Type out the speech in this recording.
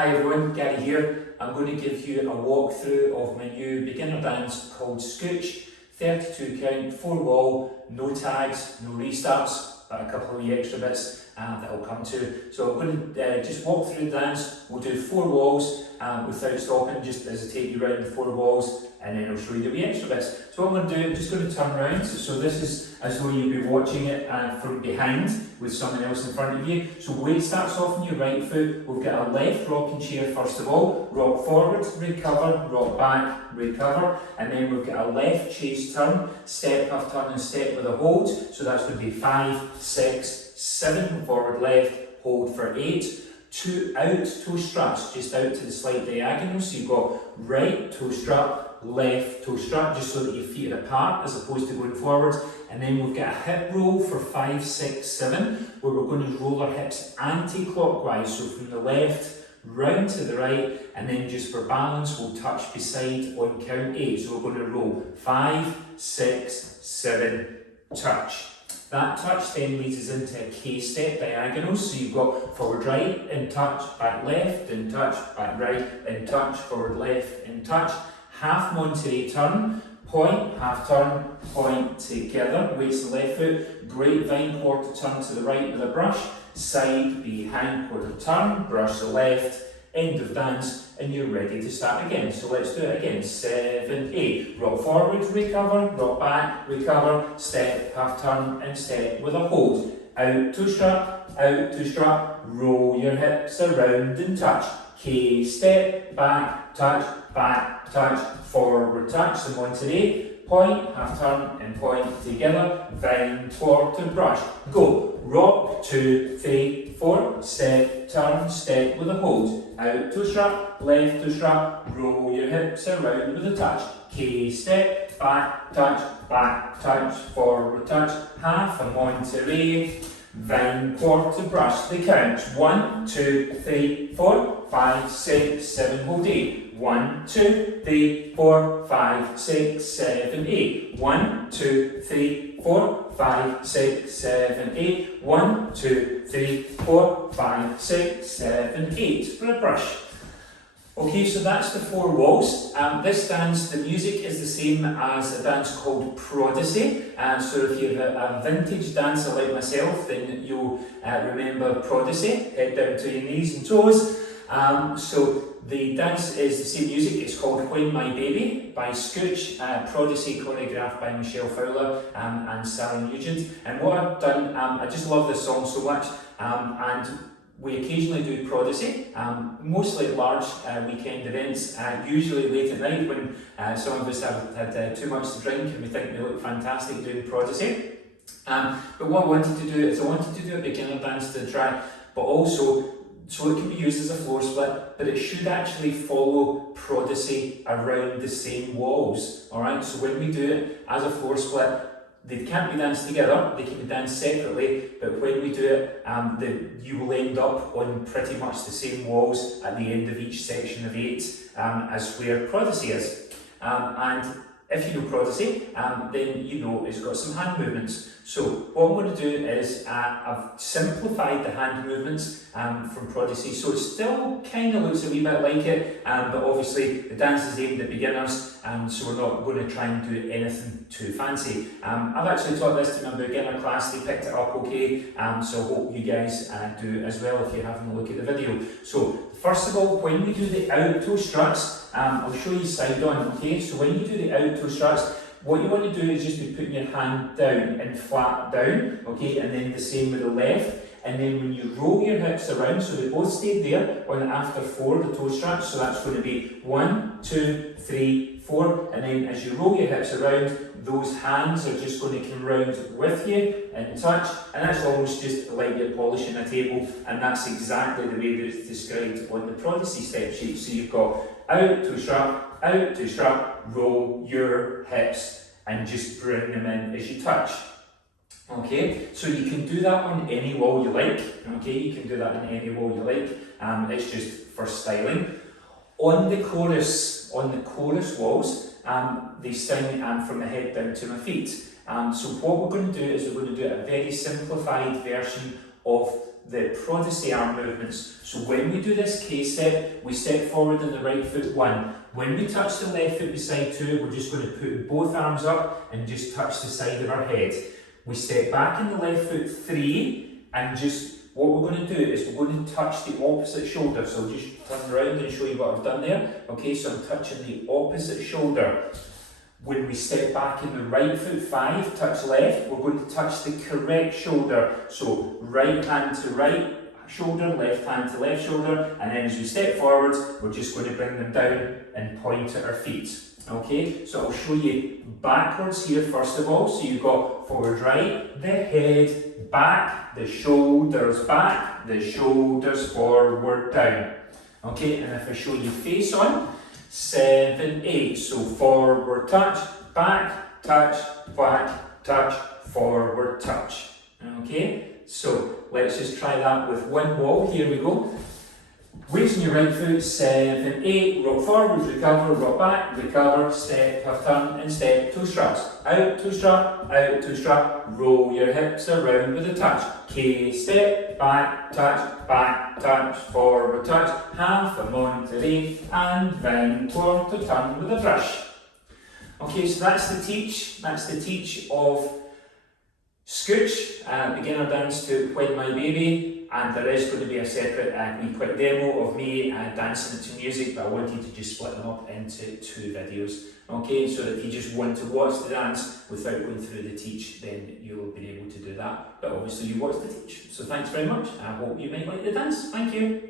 Hi everyone, Gary here. I'm going to give you a walkthrough of my new beginner dance called Scooch. 32 count, 4 wall, no tags, no restarts, but a couple of wee extra bits that I'll come to. So I'm going to just walk through the dance. We'll do 4 walls without stopping, just as I take you around the 4 walls, and then I'll show you the wee extra bits. So what I'm going to do, I'm just going to turn around. So this is as though you'd be watching it from behind with someone else in front of you. So the way it starts off on your right foot, we've got a left rocking chair first of all, rock forward, recover, rock back, recover, and then we've got a left chase turn, step, half turn and step with a hold. So that's going to be 5, 6, 7, forward left, hold for 8, 2 out toe straps, just out to the slight diagonal. So you've got right toe strap, left toe strap, just so that your feet are apart as opposed to going forward. And then we've got a hip roll for 5, 6, 7, where we're going to roll our hips anti-clockwise, so from the left round to the right, and then just for balance we'll touch beside on count 8. So we're going to roll 5, 6, 7, touch. That touch then leads us into a K-step diagonals. So you've got forward right and touch, back left and touch, back right and touch, forward left and touch. Half Monterey turn, point, half turn, point together, weights the left foot, grapevine quarter turn to the right with a brush, side, behind, quarter turn, brush the left, end of dance, and you're ready to start again. So let's do it again. 7, 8. Rock forward, recover, rock back, recover, step, half turn, and step with a hold. Out to strap, roll your hips around and touch. K, step, back, touch, forward touch, so Monterey, point, half turn, and point together, vine, quarter, brush. Go. Rock, 2, 3, 4, step, turn, step with a hold. Out to strap, left to strap, roll your hips around with a touch. K, step, back, touch, forward touch, half a Monterey, vine, quarter, brush. The counts 1, 2, 3, 4, 5, 6, 7, hold 8. 1, 2, 3, 4, 5, 6, 7, 8. 1, 2, 3, 4, 5, 6, 7, 8. 1, 2, 3, 4, 5, 6, 7, 8. For a brush. Okay, so that's the 4 walls. This dance, the music is the same as a dance called Prodigy. So if you're a vintage dancer like myself, then you'll remember Prodigy, head down to your knees and toes. So the dance is the same music. It's called When My Baby by Scooch, Prodigy choreographed by Michelle Fowler and Sarah Nugent. And what I've done, I just love this song so much, and we occasionally do Prodigy, mostly at large weekend events, usually late at night when some of us have had too much to drink and we think they look fantastic doing Prodigy. But what I wanted to do is I wanted to do a beginner dance to try, but also so it can be used as a floor split, but it should actually follow Prodigy around the same walls. Alright, so when we do it as a floor split, they can't be danced together, they can be danced separately, but when we do it, you will end up on pretty much the same walls at the end of each section of 8 as where Prodigy is. And if you know Prodigy, then you know it's got some hand movements. So what I'm going to do is I've simplified the hand movements from Prodigy, so it still kind of looks a wee bit like it, but obviously the dance is aimed at beginners, so we're not going to try and do anything too fancy. I've actually taught this to my beginner class, they picked it up okay, so I hope you guys do as well if you're having a look at the video. So first of all, when we do the out toe struts, I'll show you side on, okay? So when you do the out toe struts, what you want to do is just be putting your hand down and flat down, okay? And then the same with the left. And then when you roll your hips around, so they both stayed there on after 4, the toe straps, so that's going to be 1, 2, 3, 4, and then as you roll your hips around, those hands are just going to come round with you and touch, and that's almost just like you're polishing a table, and that's exactly the way that it's described on the Prodigy step sheet. So you've got out to strap, roll your hips, and just bring them in as you touch. Okay, so you can do that on any wall you like. Okay, you can do that on any wall you like. It's just for styling. On the chorus walls, they sing from the head down to my feet. So what we're going to do is we're going to do a very simplified version of the prodigy arm movements. So when we do this K step, we step forward in the right foot 1. When we touch the left foot beside 2, we're just going to put both arms up and just touch the side of our head. We step back in the left foot 3, and just what we're going to do is we're going to touch the opposite shoulder. So I'll just turn around and show you what I've done there. Okay, so I'm touching the opposite shoulder. When we step back in the right foot 5, touch left, we're going to touch the correct shoulder. So right hand to right shoulder, left hand to left shoulder, and then as we step forward, we're just going to bring them down and point at our feet. Okay, so I'll show you backwards here first of all. So you've got forward right, the head back, the shoulders back, the shoulders forward down. Okay, and if I show you face on, 7, 8. So forward touch, back touch, forward touch. Okay, so let's just try that with one wall. Here we go. Weight on your right foot, 7, 8, rock forward, recover, rock back, recover, step, half turn, and step, toe straps. Out, toe strap, out, toe strap, roll your hips around with a touch. K, step, back, touch, forward touch, half a monterey, and then quarter turn with a brush. Okay, so that's the teach of Scooch, beginner dance to When My Baby, and there is going to be a separate wee quick demo of me dancing it to music, but I wanted to just split them up into 2 videos. Okay, so that if you just want to watch the dance without going through the teach, then you'll be able to do that. But obviously you watch the teach. So thanks very much. I hope you might like the dance. Thank you.